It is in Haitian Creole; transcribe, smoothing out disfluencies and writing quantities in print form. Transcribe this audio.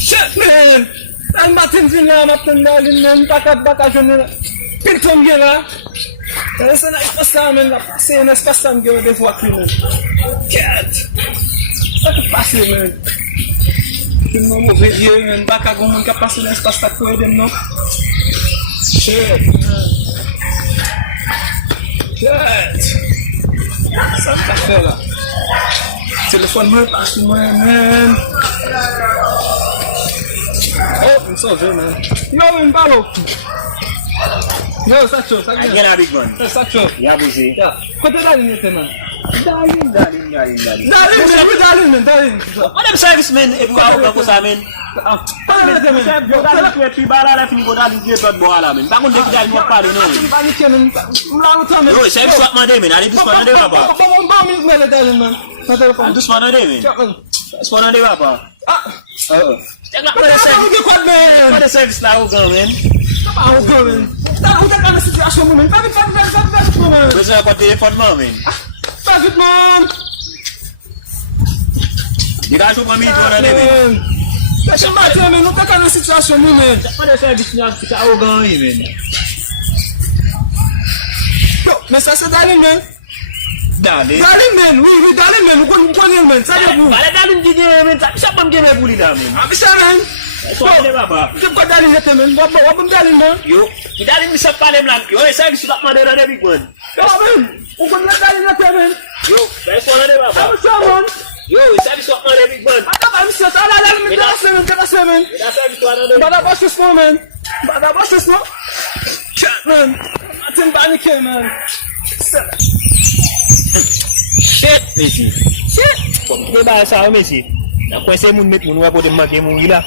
Shit, man! Ang matin sila, matin dalin man, baka jone, pintom gila. Kaya na ipasamin, kasi naspasam gila de fois man. Cat! Bakit pasi man? Tingnan mo video man, baka kung magkapasi na ispasta pwede, no? Shit, man. Shit! Saan ka fela? Telepon mo, pasi mo, man. Oh, I'm so good, man. Yo, man, Babo. Yo, Sacho, Sacho. Get out, big man. Sacho. Yeah, busy. Yeah. Put it down in it, man. Darling. Darling, man. What them servicemen if we are ko sa amin? Paano na man? Yo, dali ko pi bara la fini ko dali ke pat bo ala men. Bakon dek dali mo pare no. Bani kemen. Mlawo tamen. Yo, service wat man de men. Ali dus man de baba. Ba mi mele darling, man. Dus man de men. Dus man de baba. Ah. Oh. But the service now go men. Ako gawin. Utak ka na sitwasyon mo, man. Bakit mo, man? Gusto na pa telephone mo men. Bakit, man? Di ka so pamito na de men. Kasi mati, man. Utak ka na sitwasyon mo, man. What the service now sa ako gawin men. Yo, mesasa darling, man. Darling, man. Oui, darling, man. Ukon yan, man. Sanya po. Bala darling gigi men. Siya pang gina buli da men. Abisa, man. So de baba. Ito ko darling natin, man. Wabang darling, man. Yo, darling mi sa palem lang. Yo, service tak madera de big man. Yo, man. Ukon na darling natin, man. Yo, guys, wala de baba. Abisa, man. Yo, service tak madera big man. Abisa, tala darling, man. Kakasa, man. Service wala de. Bada bosses mo, man. Bada bosses mo. Chat, man. Atin bani ke, man. Shit, Messi. Shit. Kung di ba sa Messi? Na kwese mun met mun wa po de mag mo ila.